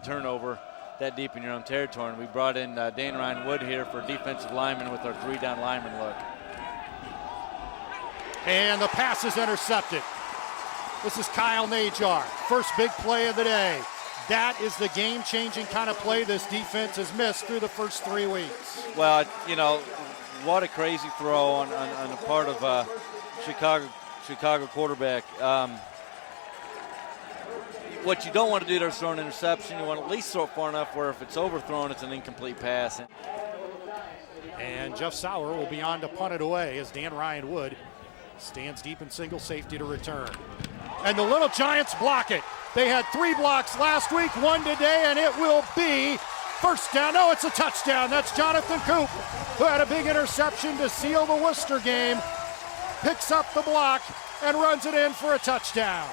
turnover that deep in your own territory. And we brought in Dan Ryan Wood here for defensive lineman with our 3-down lineman look. And the pass is intercepted. This is Kyle Najar, first big play of the day. That is the game-changing kind of play this defense has missed through the first 3 weeks. Well, you know, what a crazy throw on the part of Chicago quarterback. What you don't want to do there is throw an interception. You want to at least throw it far enough where if it's overthrown, it's an incomplete pass. And Jeff Sauer will be on to punt it away as Dan Ryan Wood stands deep in single safety to return. And the Little Giants block it. They had 3 blocks last week, 1 today, and it will be first down. No, it's a touchdown. That's Jonathan Coop, who had a big interception to seal the Worcester game. Picks up the block and runs it in for a touchdown.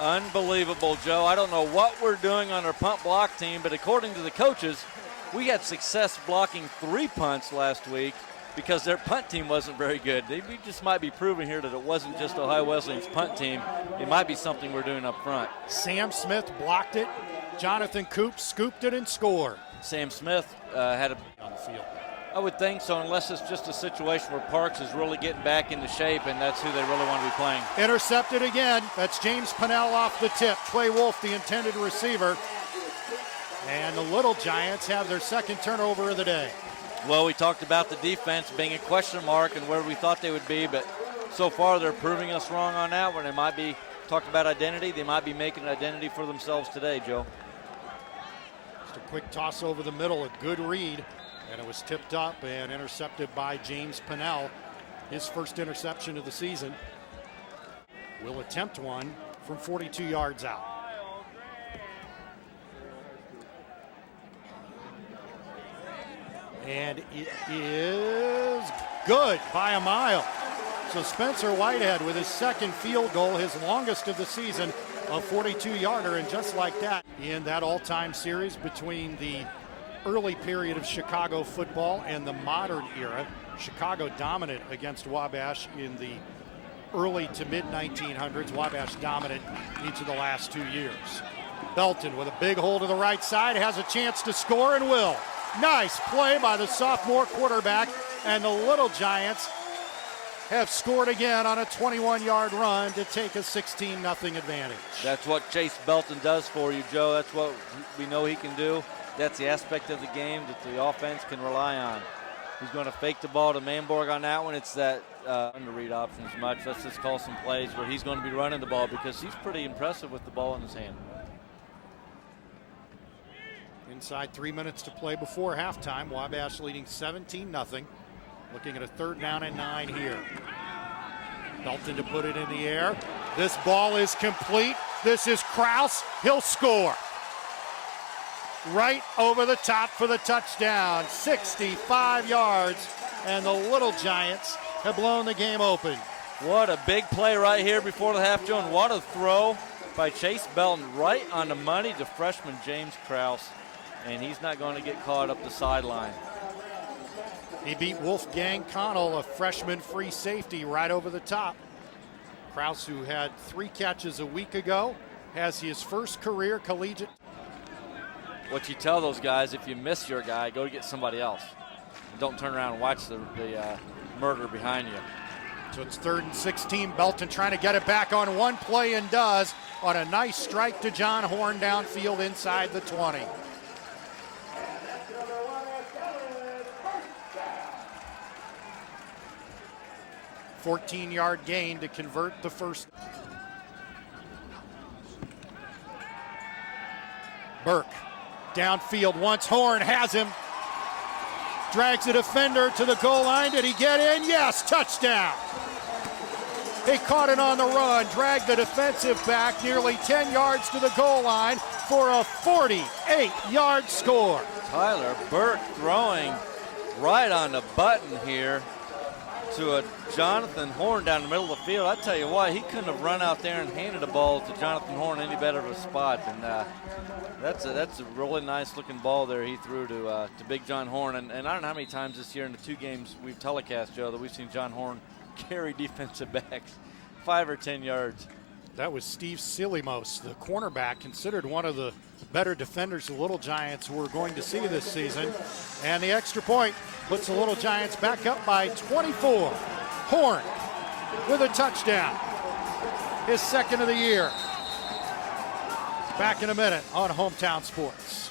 Unbelievable, Joe. I don't know what we're doing on our punt block team, but according to the coaches, we had success blocking 3 punts last week because their punt team wasn't very good. We just might be proving here that it wasn't just Ohio Wesleyan's punt team. It might be something we're doing up front. Sam Smith blocked it. Jonathan Coop scooped it and scored. Sam Smith had a on the field. I would think so, unless it's just a situation where Parks is really getting back into shape, and that's who they really want to be playing. Intercepted again. That's James Pennell off the tip. Clay Wolf, the intended receiver. And the Little Giants have their second turnover of the day. Well, we talked about the defense being a question mark and where we thought they would be, but so far they're proving us wrong on that one. They might be talking about identity. They might be making an identity for themselves today, Joe. Just a quick toss over the middle, a good read, and it was tipped up and intercepted by James Pennell, his first interception of the season. Will attempt one from 42 yards out. And it is good by a mile. So Spencer Whitehead with his second field goal, his longest of the season, a 42-yarder, and just like that, in that all-time series between the early period of Chicago football and the modern era, Chicago dominant against Wabash in the early to mid-1900s, Wabash dominant each of the last 2 years. Belton with a big hole to the right side has a chance to score and will. Nice play by the sophomore quarterback, and the Little Giants have scored again on a 21-yard run to take a 16-0 advantage. That's what Chase Belton does for you, Joe. That's what we know he can do. That's the aspect of the game that the offense can rely on. He's going to fake the ball to Manborg on that one. It's that under-read option as much. Let's just call some plays where he's going to be running the ball because he's pretty impressive with the ball in his hand. Inside 3 minutes to play before halftime. Wabash leading 17-0. Looking at a 3rd down and 9 here. Belton to put it in the air. This ball is complete. This is Kraus. He'll score. Right over the top for the touchdown. 65 yards, and the Little Giants have blown the game open. What a big play right here before the half, Joe, and what a throw by Chase Belton right on the money to freshman James Kraus. And he's not going to get caught up the sideline. He beat Wolfgang Connell, a freshman free safety, right over the top. Kraus, who had 3 catches a week ago, has his first career collegiate. What you tell those guys, if you miss your guy, go get somebody else. And don't turn around and watch the murder behind you. So it's 3rd and 16. Belton trying to get it back on one play and does on a nice strike to John Horn downfield inside the 20. 14-yard gain to convert the first. Burke downfield once Horn has him. Drags a defender to the goal line. Did he get in? Yes, touchdown. He caught it on the run, dragged the defensive back nearly 10 yards to the goal line for a 48-yard score. Tyler Burke throwing right on the button here to a Jonathan Horn down the middle of the field. I tell you what, he couldn't have run out there and handed the ball to Jonathan Horn any better of a spot. And that's a really nice looking ball there he threw to Big John Horn. And I don't know how many times this year in the 2 games we've telecast, Joe, that we've seen John Horn carry defensive backs 5 or 10 yards. That was Steve Silimos, the cornerback, considered one of the better defenders the Little Giants we're going to see this season. And the extra point puts the Little Giants back up by 24. Horn with a touchdown. His second of the year. Back in a minute on Hometown Sports.